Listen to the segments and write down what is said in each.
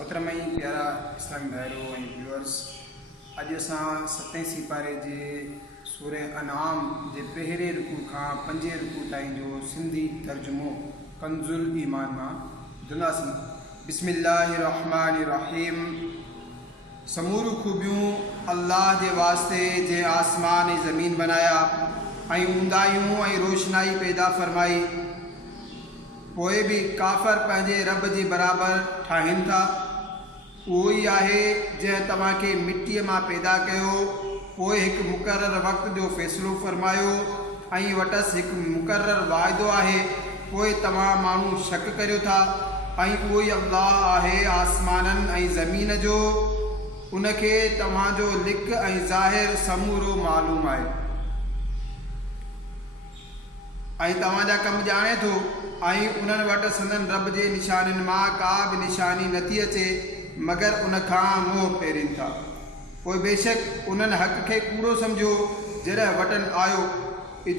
मोहतरमई प्यारा इस्लामी भाइरो ऐं व्यूअर्स, अॼु असां 7 सिपारे जे सूरह अनआम जे पहिरें रुकू खां 5 रुकू ताईं जो सिंधी तर्जुमो कंजुल ईमान मां ॿुधंदासीं। बिस्मिल्लाहिर्रहमानिर्रहीम। समूरू खूबियूं अल्लाह जे वास्ते जंहिं आसमान ऐं ज़मीन बनाया ऐं ऊंदायूं ऐं रोशनाई पैदा फरमाई, पोइ बि काफ़र पंहिंजे रब जे बराबरि ठाहिनि था। उहो ई आहे जंहिं तव्हांखे मिटीअ मां पैदा कयो, पोइ हिकु मुक़ररु वक़्त जो फ़ैसिलो फ़रमायो ऐं वटसि हिकु मुक़ररु वाइदो आहे, पोइ तव्हां माण्हू शक करियो था। ऐं उहो ई अल्लाह आहे आसमाननि ऐं ज़मीन जो, उनखे तव्हांजो लिक ऐं ज़ाहिर समूरो मालूम आहे ऐं तव्हांजा कम ॼाणे थो। ऐं उन्हनि वटि संदन रब जे निशाननि मां का बि निशानी नथी अचे मगर उनखां मोह फेरीनि था। पोइ बेशक उन्हनि हक़ खे कूड़ो सम्झो जॾहिं वटनि आयो,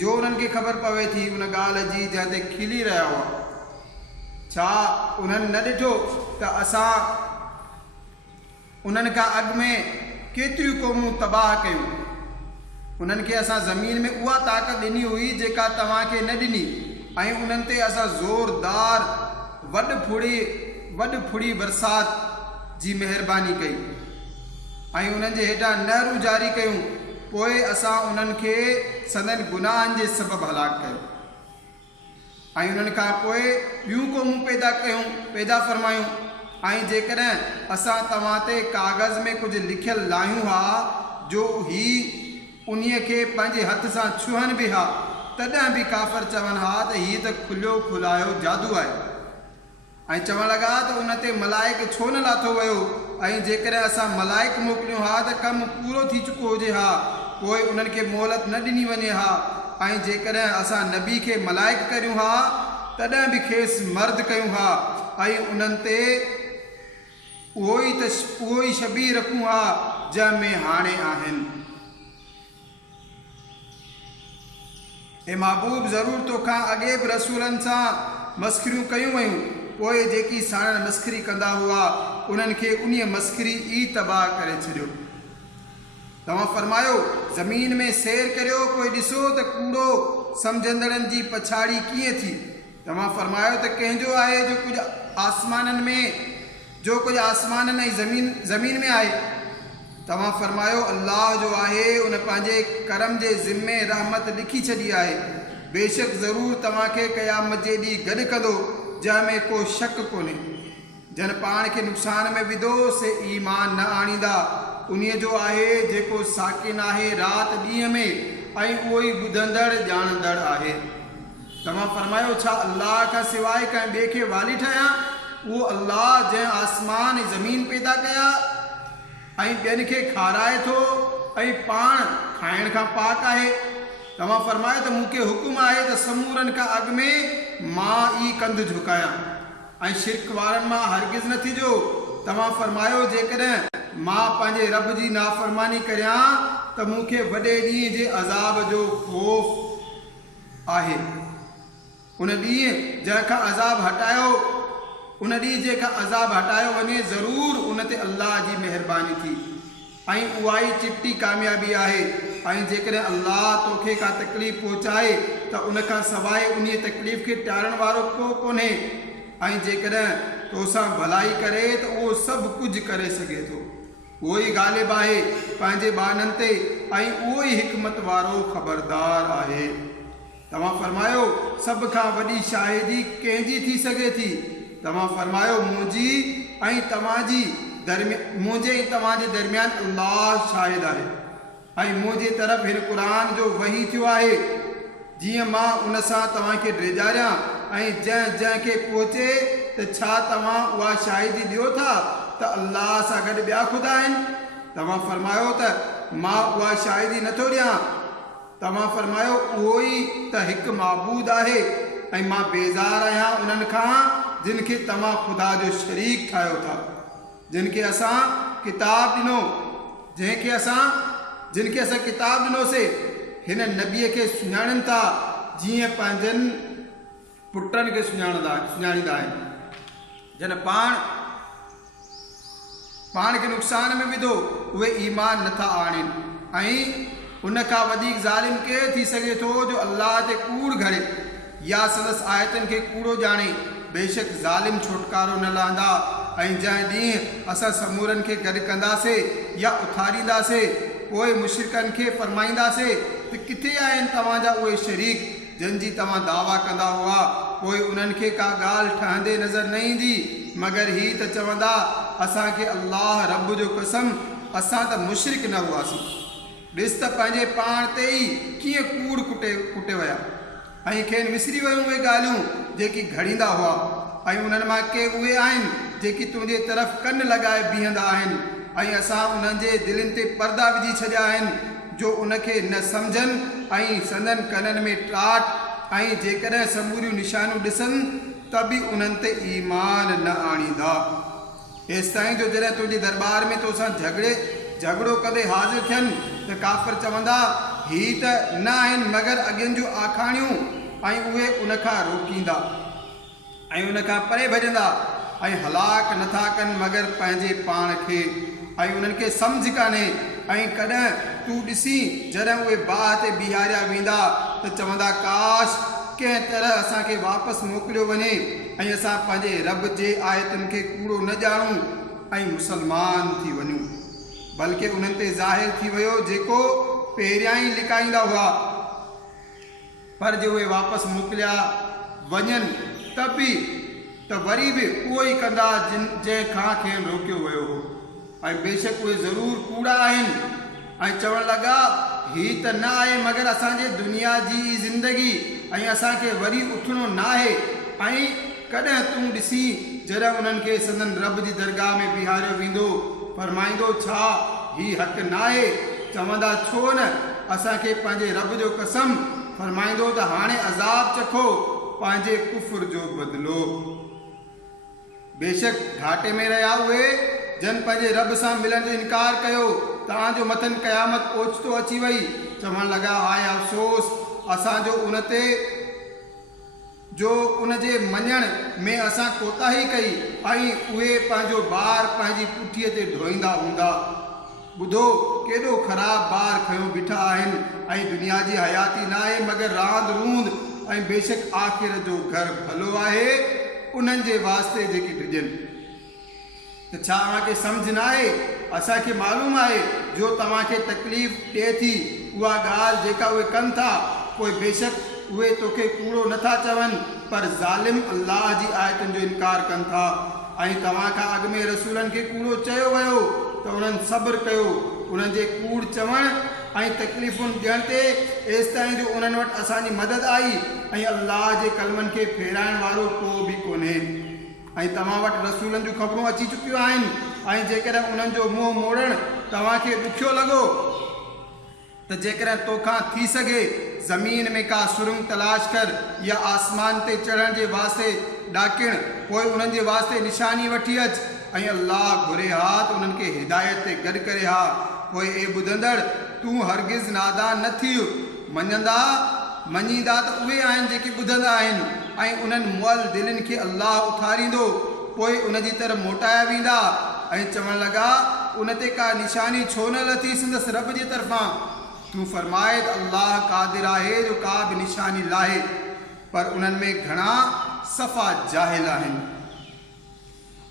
जो उन्हनि खे ख़बर पवे थी उन ॻाल्हि जी जंहिं ते खिली रहिया हुआ। छा उन्हनि न ॾिठो त असां उन्हनि खां अॻु में केतिरियूं क़ौमूं तबाह कयूं? उन्हनि खे असां ज़मीन में उहा ताक़त ॾिनी हुई जेका तव्हांखे न ॾिनी, ऐं उन्हनि ते असां ज़ोरदार वॾ फुड़ी बरसात जी महिरबानी कई ऐं उन्हनि जे हेठां नहरूं जारी कयूं। पोइ असां उन्हनि खे संदन गुनाहनि जे सबबु हलाक कयो ऐं उन्हनि खां पोइ ॿियूं क़ौमूं पैदा फरमायूं। ऐं जेकॾहिं असां तव्हां ते काग़ज़ में कुझु लिखियलु लाहियूं हा जो ही उन्हीअ खे पंहिंजे हथ सां छुहनि बि हा, तॾहिं बि काफ़र चवनि हा त हीअ त खुलियो खुलायो जादू आहे। ऐं चवणु लॻा त उन ते मलाइक छो न लाथो वियो, ऐं जेकॾहिं असां मलाइक मोकिलियूं हा त कमु पूरो थी चुको हुजे हा, पोइ उन्हनि खे मोहलत न ॾिनी वञे हा। ऐं जेकॾहिं असां नबी खे मलाइक करियूं हा तॾहिं बि खेसि मर्द कयूं हा, ऐं उन्हनि ते उहो ई शबीह रखूं हा जंहिंमें हाणे आहिनि। ए महबूब, ज़रूरु तोखां अॻे बि रसूलनि सां मस्खरियूं कयूं वयूं, पोइ जेकी साणनि मस्खरी कंदा हुआ उन्हनि खे उन्हीअ मस्खरी ई तबाह करे छॾियो। तव्हां फरमायो ज़मीन में सैर करियो, पोइ ॾिसो त कूड़ो सम्झंदड़नि जी पछाड़ी कीअं थी। तव्हां फरमायो त कंहिंजो आहे जो कुझु आसमाननि ऐं ज़मीन में आहे। तव्हां फरमायो अल्लाह जो आहे, उन पंहिंजे करम जे ज़िम्मे रहमत लिखी छॾी आहे। बेशक ज़रूरु तव्हांखे क़यामत जे ॾींहुं गॾु कंदो जंहिंमें को शक कोन्हे। जन पाण खे नुक़सान में विधो से ईमान न आणींदा, उन्हीअ जो आहे जेको साकिन आहे राति ॾींहं में, ऐं उहो ई ॿुधंदड़ ॼाणंदड़ आहे। तव्हां फरमायो छा अल्लाह खां सवाइ कंहिं ॿिए खे वाली ठाहियां? उहो अल्लाह जंहिं आसमान ऐं ज़मीन पैदा कया ऐं ॿियनि खे खाराए थो ऐं पाण खाइण खां पाक आहे। तव्हां फरमायो त मूंखे हुकुम आहे त समूरनि खां अॻु में मां ई कंधु झुकायां ऐं शिरक वारनि मां हरगिज़ न थिजो। तव्हां फरमायो जेकॾहिं मां पंहिंजे रब जी नाफ़रमानी करियां त मूंखे वॾे ॾींहं जे अज़ाब जो ख़ौफ़ आहे। उन ॾींहुं जंहिंखां अज़ाब हटायो वञे, ज़रूरु उन ते अल्लाह जी महिरबानी थी ऐं उहा ई चिट्टी कामयाबी आहे। ऐं जेकॾहिं अल्लाह तोखे का तकलीफ़ पहुचाए त उनखां सवाइ उन तकलीफ़ खे टारण वारो को कोन्हे, ऐं जेकॾहिं तोसां भलाई करे त उहो सभु कुझु करे सघे थो। उहो ई ग़ालिब आहे पंहिंजे बाननि ते, ऐं उहो ई हिकमत वारो ख़बरदार आहे। तव्हां फरमायो सभ खां वॾी शाहिदी कंहिंजी थी सघे थी? तव्हां फरमायो मुंहिंजे ऐं तव्हांजे दरमियान अल्लाह शाहिद आहे, ऐं मुंहिंजे तरफ़ हिन क़ुरान जो वही थियो आहे जीअं मां उन सां तव्हांखे ड्रेजारियां, ऐं जंहिंखे पहुचे त छा तव्हां उहा शाहिदी ॾियो था त अल्लाह सां गॾु ॿिया ख़ुदा आहिनि? तव्हां फरमायो त मां उहा शाहिदी नथो ॾियां। तव्हां फरमायो उहो ई त हिकु महबूद आहे, ऐं मां बेज़ार आहियां उन्हनि खां जिन खे तव्हां ख़ुदा जो शरीक ठाहियो था, जिन खे असां किताब ॾिनोसीं हिन नबीअ खे सुञाणनि था जीअं पंहिंजनि पुटनि खे सुञाणींदा आहिनि। जन पाण पाण खे नुक़सान में विधो, उहे ईमान नथा आणनि। ऐं उन खां वधीक ज़ालिम केरु थी सघे थो जो अल्लाह ते कूड़ घड़े या संदसि आयतनि खे कूड़ो ॼाणे। बेशक ज़ालिम छुटकारो न लहंदा। ऐं जंहिं ॾींहुं असां समूरनि खे गॾु कंदासीं या उथारींदासीं, पोइ मुशरिकनि खे फरमाईंदासीं त किथे आहिनि तव्हांजा उहे शरीक जंहिंजी तव्हां दावा कंदा हुआ। पोइ उन्हनि खे का ॻाल्हि ठहंदे नज़र न ईंदी मगर हीअ त चवंदा असांखे अल्लाह रब जो कसम असां त मुशरिक न हुआसीं। ॾिस त पंहिंजे पाण ते ई कीअं कूड़ कुटे विया ऐं खेनि विसरी वियूं उहे ॻाल्हियूं जेकी घड़ींदा हुआ। ऐं उन्हनि मां के उहे आहिनि जेकी तुंहिंजे तरफ़ कन लॻाए बीहंदा आहिनि ऐं असां उन्हनि जे दिलनि ते पर्दा विझी छॾिया आहिनि जो उनखे न सम्झनि ऐं संदनि कननि में टाट ऐं जेकॾहिं समूरियूं निशानियूं ॾिसनि त बि उन्हनि ते ईमान न आणींदा। हेसि ताईं जो जॾहिं तुंहिंजे दरबार में तोसां झगड़ो कंदे हाज़िर थियनि त काफ़िर चवंदा हीअ त न आहिनि मगर अॻियुनि जूं आखाणियूं ऐं उहे उनखां रोकींदा ऐं उनखां परे भॼंदा ऐं हलाक नथा कनि मगर पंहिंजे पाण खे। ऐं उन्हनि खे सम्झ कान्हे। ऐं कॾहिं तूं ॾिसी जॾहिं उहे बाहि ते बीहारिया वेंदा त चवंदा काश कंहिं तरह असांखे वापसि मोकिलियो वञे ऐं असां पंहिंजे रब जे आयतुनि खे कूड़ो न ॼाणूं ऐं मुसलमान थी वञूं। बल्कि उन्हनि ते ज़ाहिर थी वियो जेको पहिरियां ई लिकाईंदा हुआ। पर जे उहे वापसि मोकिलिया वञनि त वरी बि उहो ई कंदा जंहिंखां खेनि रोकियो वियो हो। ऐं बेशक उहे ज़रूरु कूड़ा आहिनि ऐं चवणु लॻा हीअ त न आहे मगर असांजे दुनिया जी ज़िंदगी ऐं असांखे वरी उथणो न आहे। ऐं कॾहिं तूं ॾिसी जॾहिं उन्हनि खे संदन रब जी दरगाह में बीहारियो वेंदो फरमाईंदो छा हीअ हक़ न आहे? चवंदा छो न? असांखे पंहिंजे रब जो कसम फरमाईंदो त हाणे अज़ाब चखो पंहिंजे कुफ्र जो बदिलो। बेशक घाटे में रहिया उहे जन पंहिंजे रब सां मिलण जो इनकार कयो तव्हांजो मथनि क़यामत ओचितो अची वई। चवणु लॻा हाय अफ़सोस असांजो उन जे मञण में असां कोताही कई ऐं उहे पंहिंजो ॿार पंहिंजी पुठीअ ते ढोईंदा हूंदा। ॿुधो केॾो ख़राबु ॿार खयों बीठा आहिनि ऐं दुनिया जी हयाती न आहे मगर रांदि रूंद ऐं बेशक आख़िरत जो घर भलो आहे उन्हनि जे वास्ते जेके ॾिजनि। त छा अव्हांखे सम्झ न आहे? असांखे मालूम आहे जो तव्हांखे तकलीफ़ ॾिए थी उहा ॻाल्हि जेका उहे कनि था। पोइ बेशक उहे तोखे कूड़ो नथा चवनि पर ज़ालिम अल्लाह जी आयतुनि जो इनकार कनि था। ऐं तव्हां खां अॻु में रसूलनि खे कूड़ो चयो वियो त उन्हनि सब्र कयो उन्हनि जे कूड़ चवण ऐं तकलीफ़ुनि ॾियण ते एसि ताईं जो उन्हनि वटि असांजी मदद आई ऐं अल्लाह जे कलमनि खे फेराइण वारो को बि कोन्हे। ऐं तव्हां वटि रसूलनि जूं ख़बरूं अची चुकियूं आहिनि ऐं जेकॾहिं उन्हनि जो मुंहुं मोड़णु तव्हांखे ॾुखियो लॻो त जेकॾहिं तोखां थी सघे ज़मीन में का सुरंग तलाश कर या आसमान ते चढ़ण जे वास्ते ॾाकिण पोइ उन्हनि जे वास्ते निशानी वठी अच ऐं अल्लाह घुरे हा त उन्हनि खे हिदायत ते गॾु करे हा। पोइ ए ॿुधंदड़ तूं हरगिज़ नादान न थी। मञींदा त उहे आहिनि जेके ॿुधंदा आहिनि ऐं उन्हनि मुअल दिलनि खे अल्लाह उथारींदो पोइ उन जी तरफ़ मोटाया वेंदा ऐं चवणु लॻा उन ते का निशानी छो न लथी संदसि रब जे तरफ़ां। तूं फरमाए त अल्लाह क़ादिर आहे जो का बि निशानी लाहे पर उन्हनि में घणा सफ़ा जाहिल आहिनि।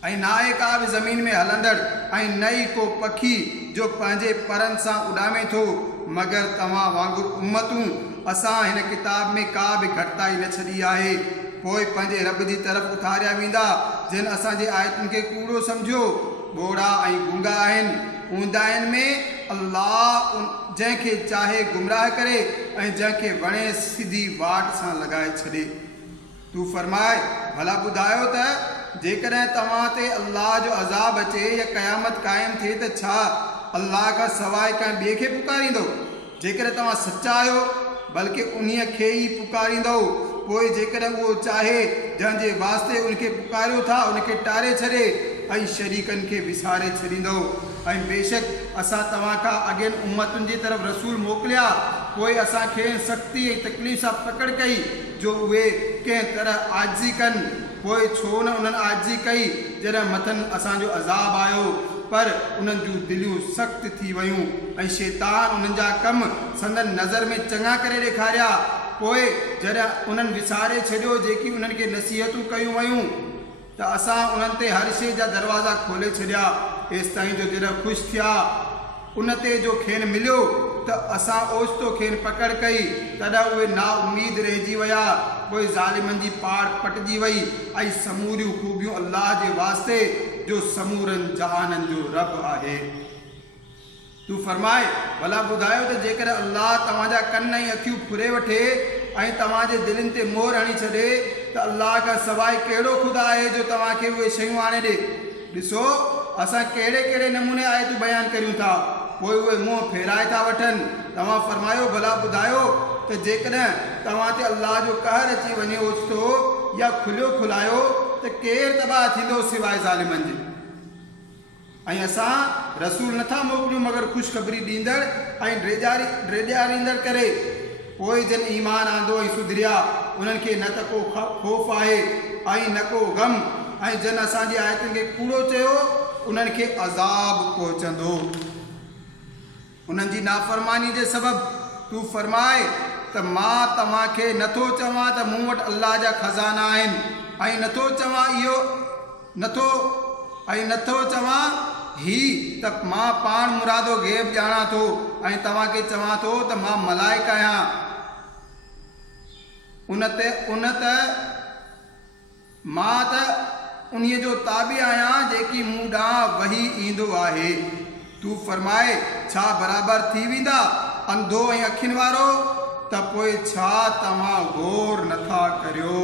ऐं न आहे का बि ज़मीन में हलंदड़ ऐं न ई को पखी जो पंहिंजे परनि सां उॾामे थो मगर तव्हां वांगुरु उम्मतूं असां हिन किताब में का बि घटिताई न छॾी आहे। पोइ पंहिंजे रब जी तरफ़ उथारिया वेंदा जिन असांजे आयतुनि खे कूड़ो सम्झियो। ॿोड़ा ऐं गूंगा आहिनि ऊंदाहिनि में अल्लाह जंहिंखे चाहे गुमराह करे ऐं जंहिंखे वणे सिधी वाट सां लॻाए छॾे। तूं फरमाए भला ॿुधायो त जेकॾहिं तव्हां ते अल्लाह जो अज़ाब अचे या क़यामत क़ाइमु थिए त छा अल्लाह खां सवाइ कंहिं ॿिए खे पुकारींदो? जेकॾहिं तव्हां सचा आहियो बल्कि उन्हीअ खे ई पुकारींदो। पोइ जेकॾहिं उहो चाहे जंहिंजे वास्ते उनखे पुकारियो था उनखे टारे छॾे ऐं शरीकनि खे विसारे छॾींदो। ऐं बेशक असां तव्हां खां अॻियनि उम्मतुनि जी तरफ़ रसूल मोकिलिया पोइ असांखे सख़्ती ऐं तकलीफ़ सां पकड़ कई जो उहे कंहिं तरह आजिज़ी कनि। पोइ छो न उन्हनि आजिज़ी कई जॾहिं मथनि असांजो अज़ाब आयो पर उन्हनि जूं दिलियूं सख़्त थी वयूं ऐं शैतान उन्हनि जा कम संदन नज़र में चङा करे ॾेखारिया। पोइ जॾहिं उन्हनि विसारे छॾियो जेकी उन्हनि खे नसीहतूं कयूं वयूं त असां उन्हनि ते हर शइ जा दरवाज़ा खोले छॾिया हेसि ताईं जो जॾहिं ख़ुशि थिया उन ते जो खेनि मिलियो त असां ओचितो खेनि पकड़ कई तॾहिं उहे नाउमीद रहिजी विया। पोइ ज़ालिमनि जी पाड़ पटिजी वई ऐं समूरियूं ख़ूबियूं अल्लाह जे वास्ते जो समूरनि जहाननि जो रब आहे। तूं फरमाए भला ॿुधायो त जेकॾहिं अल्लाह तव्हांजा कन ऐं अखियूं फुरे वठे ऐं तव्हांजे दिलनि ते मोहर हणी छॾे त अल्लाह खां सवाइ कहिड़ो ख़ुदा आहे जो तव्हांखे उहे शयूं आणे ॾे। ॾिसो असां कहिड़े कहिड़े नमूने आयतूं बयानु करियूं था पोइ उहे मुंहुं फेराए था वठनि। तव्हां फरमायो भला ॿुधायो त जेकॾहिं तव्हां ते अल्लाह जो कहर अची वञे ओचितो या खुलियो खुलायो त केरु तबाह थींदो सवाइ ज़ालिमनि जे। ऐं असां रसूल नथा मोकिलियूं मगर ख़ुशख़बरी ॾींदड़ ऐं ड्रेजारींदड़ करे। पोइ जन ईमान आंदो ऐं सुधरिया उन्हनि खे न त को ख़ौफ़ आहे ऐं न को ग़म ऐं जन असांजी आयतुनि खे कूड़ो चयो उन्हनि खे अज़ाब पहुचंदो उन्हनि जी नाफ़रमानी जे सबबु। तूं फरमाए त मां तव्हांखे नथो चवां त मूं वटि अल्लाह जा खज़ाना आहिनि ऐं नथो चवां इहो नथो चवां ही त मां पाण मुरादो ग़ैब ॼाणा थो ऐं तव्हांखे चवां थो त मां मलाइक आहियां। मां त उन्हीअ जो ताबे आहियां जेकी मूं ॾांहुं वही ईंदो आहे। तूं फरमाए छा बराबरि थी वेंदा अंधो ऐं अखियुनि वारो त पोइ छा तव्हां गौर नथा करियो।